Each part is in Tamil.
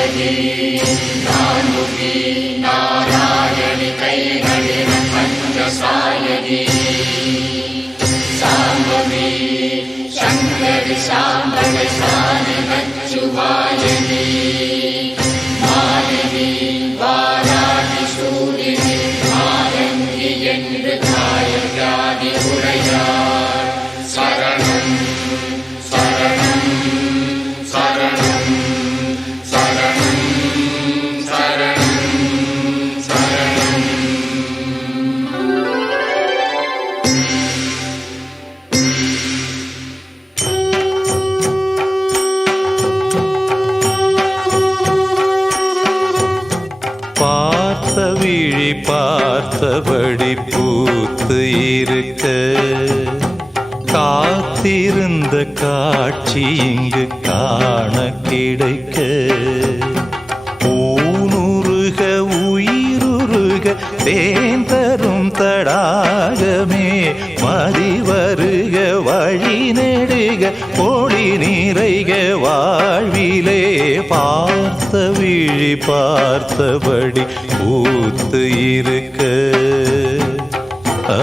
ी नारायणी कैलि पञ्चसायि सा शङ्कवि सामयसायुवाय இந்த காட்சி இங்கு காண கிடைக்க. ஊனுருக உயிருருக தேன் தரும் தடாகமே. மதி வருக வழி நெடுக பொழி நிறைக வாழ்விலே பார்த்த விழி பார்த்தபடி பூத்து இருக்க. ஆ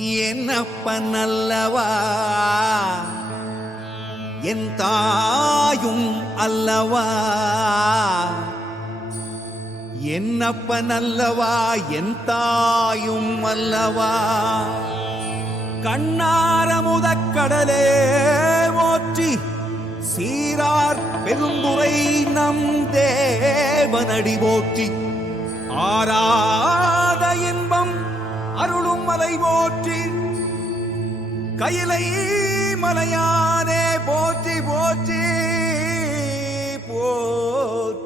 என்னப்ப நல்லவா என் தாயும் அல்லவா? என்னப்ப நல்லவா என் தாயும் அல்லவா? கண்ணாரமுத கடலே ஓற்றி சீரார் பெரும்புரை நம் தேவனடி போற்றி. ஆராத இன்பம் அருளும் மலை போற்றி கையிலை மலையானே போற்றி போற்றி போற்றி.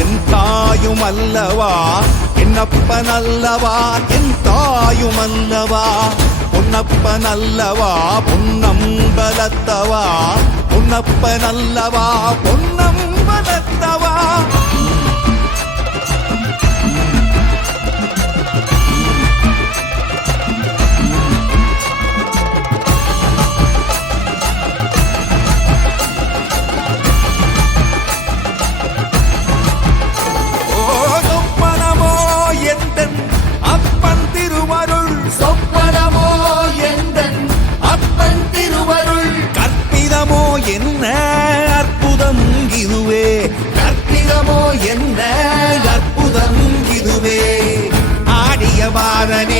என் தாயும் அல்லவா? என்னப்பன் அல்லவா என் தாயும் அல்லவா? பொன்னப்பன் அல்லவா பொன்னம்பலத்தவா?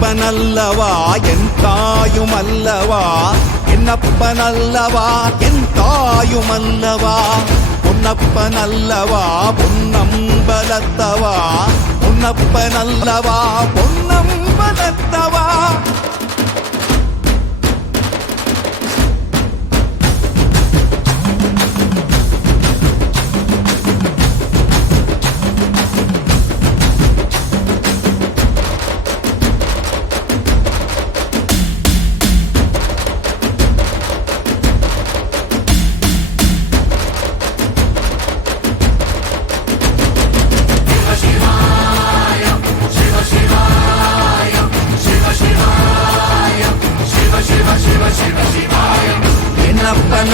என்னப்பன் அல்லவா என் தாயும் அல்லவா என்னப்பன் அல்லவா என் தாயும் அல்லவா பொன்னப்பன் அல்லவா பொன்னம்பலத்தவா? பொன்னப்பன் அல்லவா பொன்னம்பலத்தவா?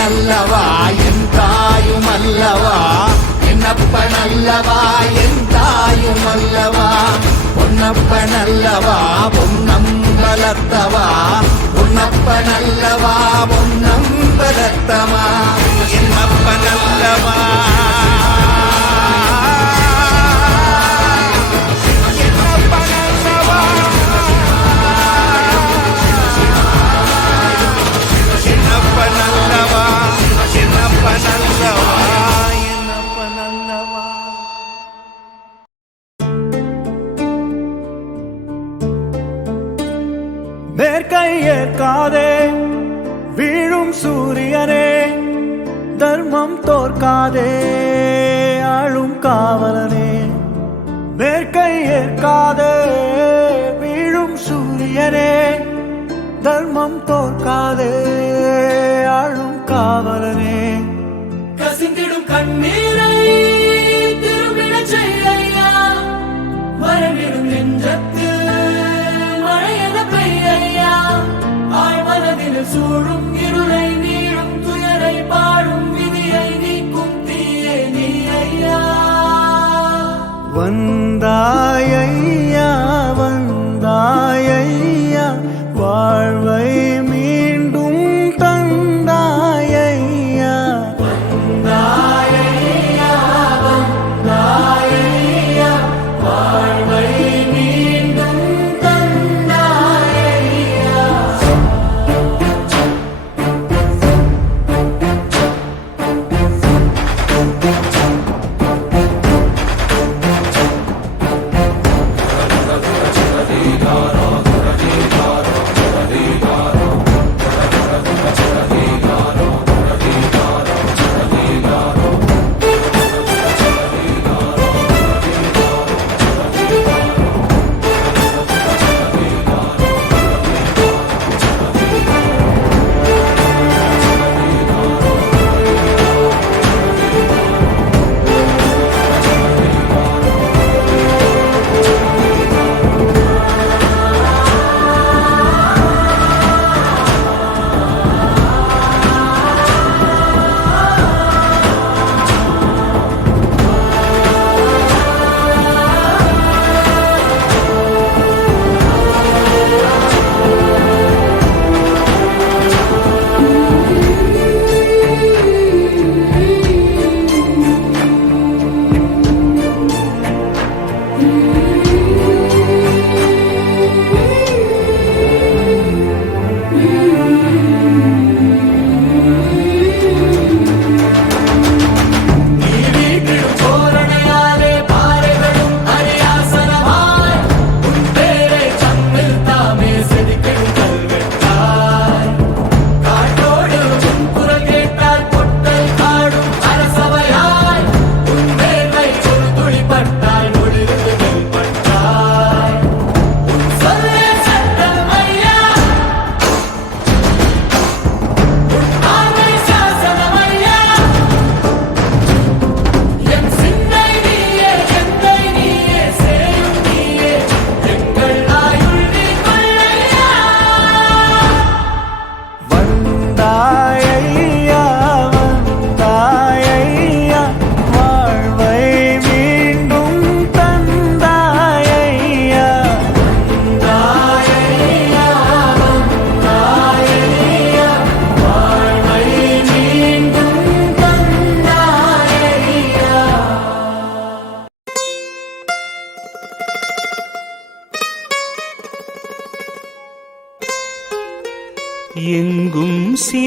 நல்லவா? என் தாயும் அல்லவா என்னப்பன் அல்லவா என் தாயும் அல்லவா பொன்னப்பன் அல்லவா பொன்னம்பலத்தவா? பொன்னப்பன் அல்லவா பொன்னம்பலத்தமா என்னப்பன் நேர்கை ஏற்காதே வீழும் சூரியனே தர்மம் தோற்காதே ஆளும் காவலனே. மேற்கை ஏற்காதே வீழும் சூரியனே தர்மம் தோற்காதே ஆளும் காவலனே. கசிந்திடும் கண்ணீர் வந்தாயையா வந்தாயையா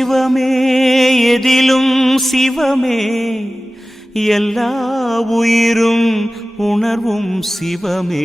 சிவமே எதிலும் சிவமே. எல்லா உயிரும் உணர்வும் சிவமே.